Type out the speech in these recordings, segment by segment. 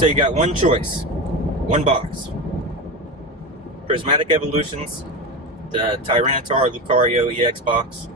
So you got one choice, one box. Prismatic Evolutions, the Tyranitar Lucario EX box,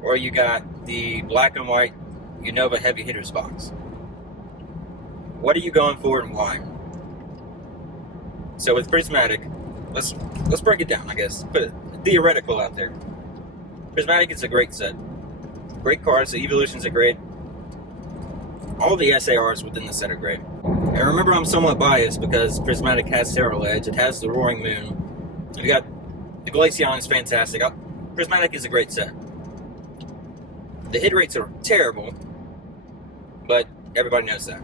or you got the black and white Unova Heavy Hitters box. What are you going for and why? So with Prismatic, let's break it down, I guess. Put a theoretical out there. Prismatic is a great set. Great cards, the evolutions are great. All the SARs within the set are great. And remember, I'm somewhat biased because Prismatic has Sterile Edge, it has the Roaring Moon. You got the Glaceon is fantastic. Prismatic is a great set. The hit rates are terrible, but everybody knows that.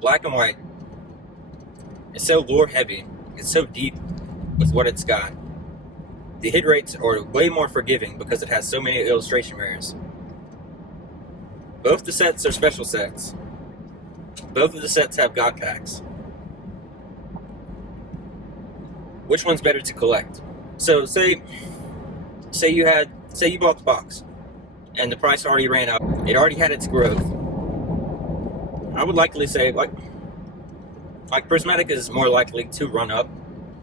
Black and white is so lore heavy, it's so deep with what it's got. The hit rates are way more forgiving because it has so many illustration rares. Both the sets are special sets. Both of the sets have God packs. Which one's better to collect? So say you bought the box and the price already ran up. It already had its growth. I would likely say like Prismatic is more likely to run up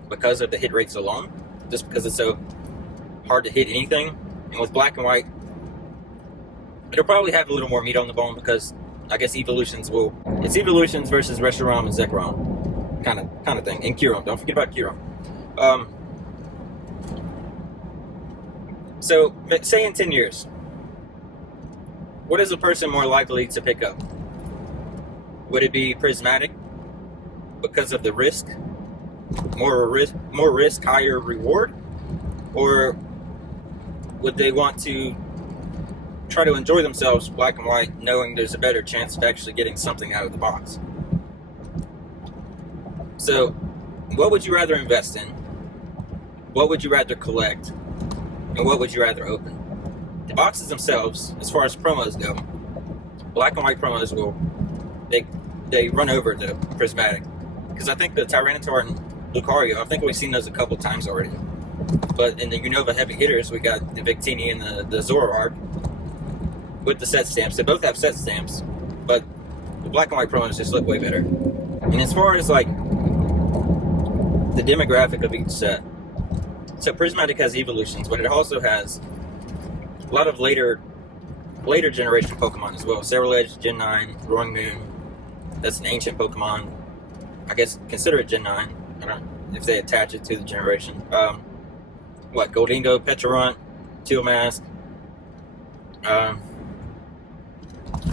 because of the hit rates alone, just because it's so hard to hit anything. And with black and white, it'll probably have a little more meat on the bone because I guess it's evolutions versus Reshiram and Zekrom kind of thing. And Kyurem, don't forget about Kyurem. So say in 10 years, what is a person more likely to pick up? Would it be Prismatic because of the risk? More risk, higher reward? Or would they want to try to enjoy themselves black and white, knowing there's a better chance of actually getting something out of the box? So, what would you rather invest in? What would you rather collect? And what would you rather open? The boxes themselves, as far as promos go, black and white promos they run over the Prismatic. Because I think the Tyranitar and Lucario, I think we've seen those a couple times already. But in the Unova Heavy Hitters, we got the Victini and the Zoroark with the set stamps. They both have set stamps, but the black and white promos just look way better. And as far as like the demographic of each set, so Prismatic has evolutions, but it also has a lot of later generation Pokemon as well. Sterile Edge, Gen 9, Roaring Moon, that's an ancient Pokemon. I guess consider it Gen 9. I don't know if they attach it to the generation. Goldingo, Pecharunt, Teal Mask.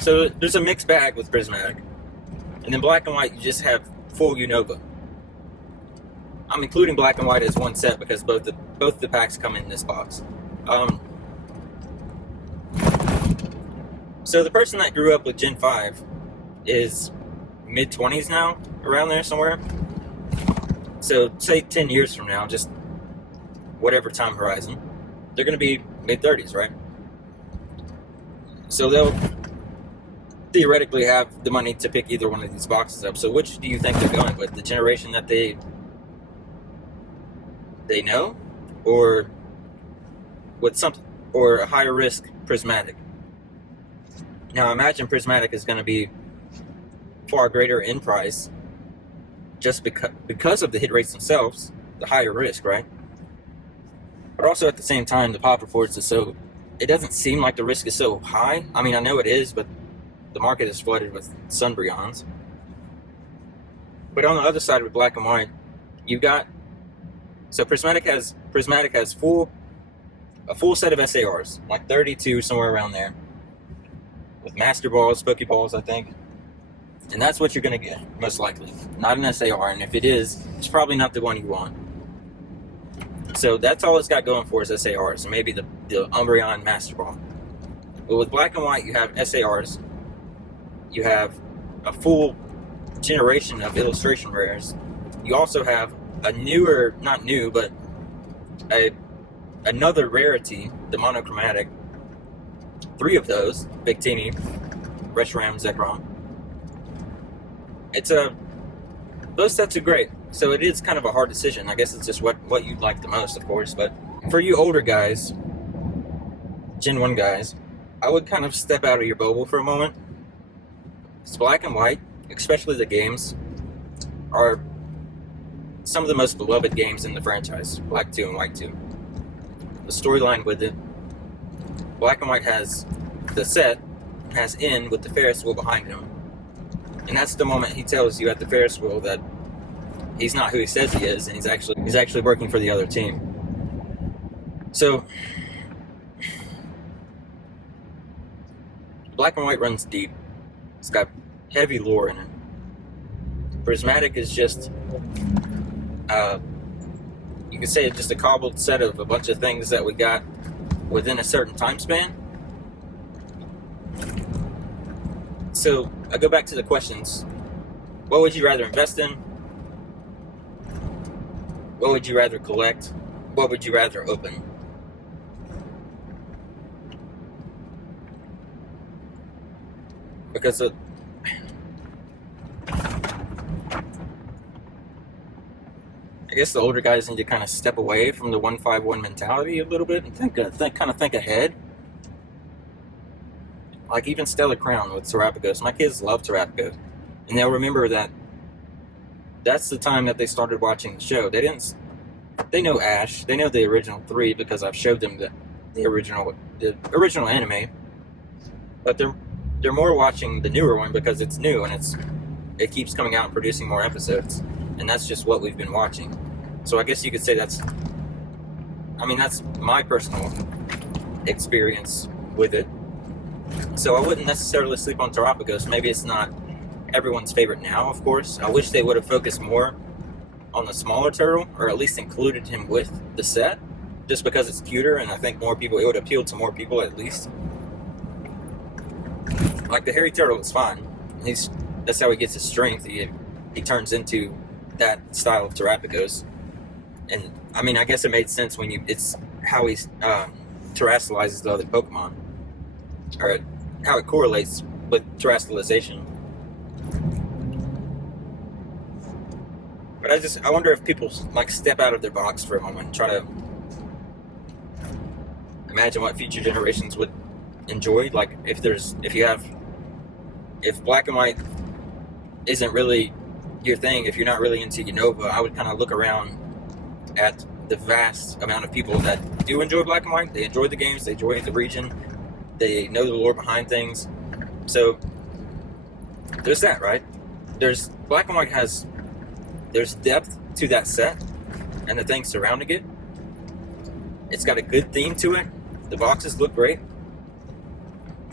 So there's a mixed bag with Prismatic. And then black and white, you just have full Unova. I'm including black and white as one set because both the packs come in this box. So the person that grew up with Gen 5 is mid-20s now, around there somewhere. So say 10 years from now, just whatever time horizon, they're going to be mid-30s, right? So they'll theoretically have the money to pick either one of these boxes up. So which do you think they're going with? The generation that they know, or with something, or a higher risk Prismatic? Now imagine Prismatic is going to be far greater in price just because of the hit rates themselves, the higher risk, right? But also at the same time, the pop reports is so, it doesn't seem like the risk is so high. I mean, I know it is, but the market is flooded with Sunbreons. But on the other side with black and white, you've got, so Prismatic has a full set of SARs, like 32, somewhere around there, with Master Balls, Pokeballs, I think. And that's what you're going to get, most likely. Not an SAR, and if it is, it's probably not the one you want. So that's all it's got going for is SARs, and maybe the Umbreon Master Ball. But with black and white, you have SARs. You have a full generation of illustration rares. You also have a newer, not new, but another rarity, the monochromatic. 3 of those, Victini, Reshiram, Zekrom. Those sets are great. So it is kind of a hard decision. I guess it's just what you'd like the most, of course. But for you older guys, Gen 1 guys, I would kind of step out of your bubble for a moment. It's black and white. especially the games, are some of the most beloved games in the franchise, Black 2 and White 2. The storyline with it, Black and White has the set, has N with the Ferris wheel behind him. And that's the moment he tells you at the Ferris wheel that he's not who he says he is, and he's actually working for the other team. So, Black and White runs deep. It's got heavy lore in it. Prismatic is just, you could say it's just a cobbled set of a bunch of things that we got within a certain time span. So, I go back to the questions. What would you rather invest in? What would you rather collect? What would you rather open? Because I guess the older guys need to kind of step away from the 151 mentality a little bit and think ahead. Like even Stellar Crown with Terapagos. My kids love Terapagos, and they'll remember that that's the time that they started watching the show. They know Ash. They know the original 3 because I've showed them the original anime. But they're more watching the newer one because it's new and it keeps coming out and producing more episodes, and that's just what we've been watching. So I guess you could say that's my personal experience with it. So I wouldn't necessarily sleep on Terapagos. Maybe it's not everyone's favorite now, of course. I wish they would have focused more on the smaller turtle, or at least included him with the set, just because it's cuter, and I think it would appeal to more people at least. Like the hairy turtle is fine. That's how he gets his strength. He turns into that style of Terapagos. And I guess it made sense it's how he terrestrializes the other Pokemon, or how it correlates with terrestrialization. But I wonder if people like step out of their box for a moment and try to imagine what future generations would enjoy. Like if Black and White isn't really your thing, if you're not really into Unova, I would kind of look around at the vast amount of people that do enjoy Black and White. They enjoy the games, they enjoy the region, they know the lore behind things. So there's that, right? There's Black and White there's depth to that set and the things surrounding it. It's got a good theme to it. The boxes look great.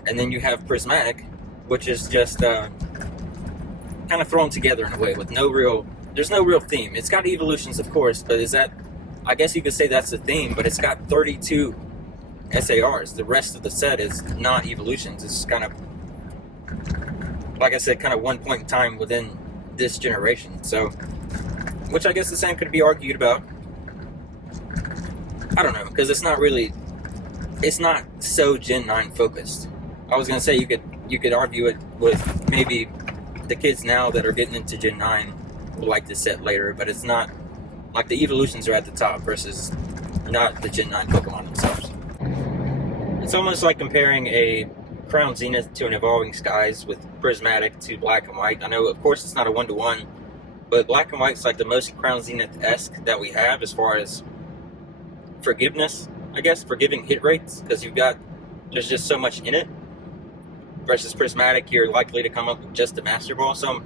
And then you have Prismatic, which is just kind of thrown together in a way with there's no real theme. It's got evolutions, of course, but I guess you could say that's the theme, but it's got 32 SARs. The rest of the set is not evolutions. It's kind of, like I said, kind of one point in time within this generation. So, which I guess the same could be argued about. I don't know, because it's not so Gen 9 focused. I was going to say you could argue it with maybe the kids now that are getting into Gen 9 will like this set later, but it's not like the evolutions are at the top versus not the Gen 9 Pokemon themselves. It's almost like comparing a Crown Zenith to an Evolving Skies with Prismatic to Black and White. I know, of course, it's not a 1-to-1, but Black and White's like the most Crown Zenith-esque that we have as far as forgiveness, I guess, forgiving hit rates, because there's just so much in it. Versus Prismatic, you're likely to come up with just the Master Ball. So,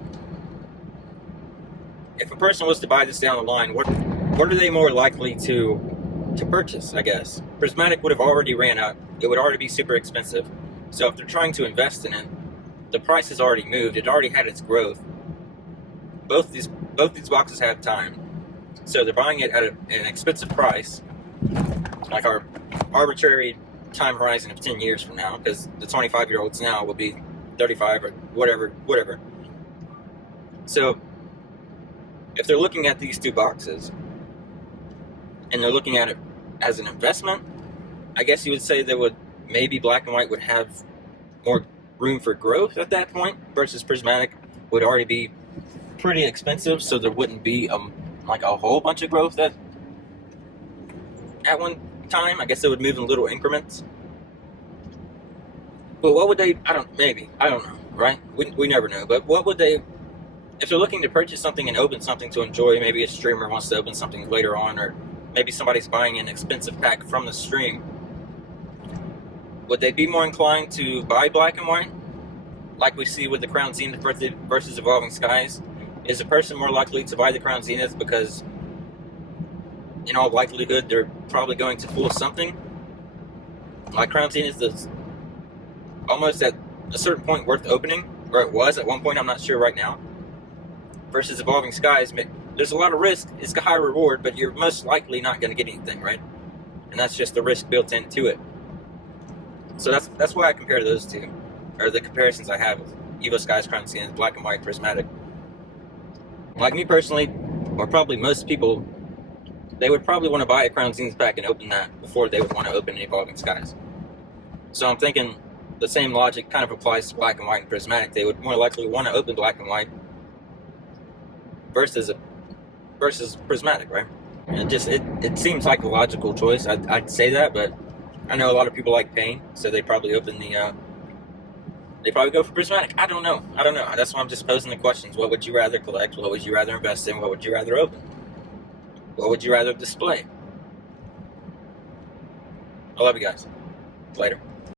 if a person was to buy this down the line, what are they more likely to purchase, I guess? Prismatic would have already ran up. It would already be super expensive. So if they're trying to invest in it, the price has already moved. It already had its growth. Both these boxes have time. So they're buying it at an expensive price, like our arbitrary time horizon of 10 years from now, because the 25-year-olds now will be 35 or whatever. So if they're looking at these two boxes and they're looking at it as an investment, I guess you would say maybe Black and White would have more room for growth at that point, versus Prismatic would already be pretty expensive, so there wouldn't be like a whole bunch of growth at one time. I guess it would move in little increments. But what would they, I don't know, right? We never know. But what would they if you're looking to purchase something and open something to enjoy, maybe a streamer wants to open something later on, or maybe somebody's buying an expensive pack from the stream, would they be more inclined to buy black and white, like we see with the Crown Zenith versus Evolving Skies? Is a person more likely to buy the Crown Zenith because, in all likelihood, they're probably going to pull something? Like Crown Zenith is almost at a certain point worth opening, or it was at one point, I'm not sure right now. Versus Evolving Skies, there's a lot of risk, it's a high reward, but you're most likely not going to get anything, right? And that's just the risk built into it. So that's why I compare those two, or the comparisons I have with Evo Skies, Crown Zenith, Black and White, Prismatic. Like me personally, or probably most people, they would probably want to buy a Crown Zenith pack and open that before they would want to open an Evolving Skies. So I'm thinking the same logic kind of applies to Black and White and Prismatic. They would more likely want to open Black and White versus Prismatic, right? And it seems like a logical choice. I'd say that, but I know a lot of people like pain, so they probably open they probably go for Prismatic. I don't know. That's why I'm just posing the questions. What would you rather collect? What would you rather invest in? What would you rather open? What would you rather display? I love you guys. Later.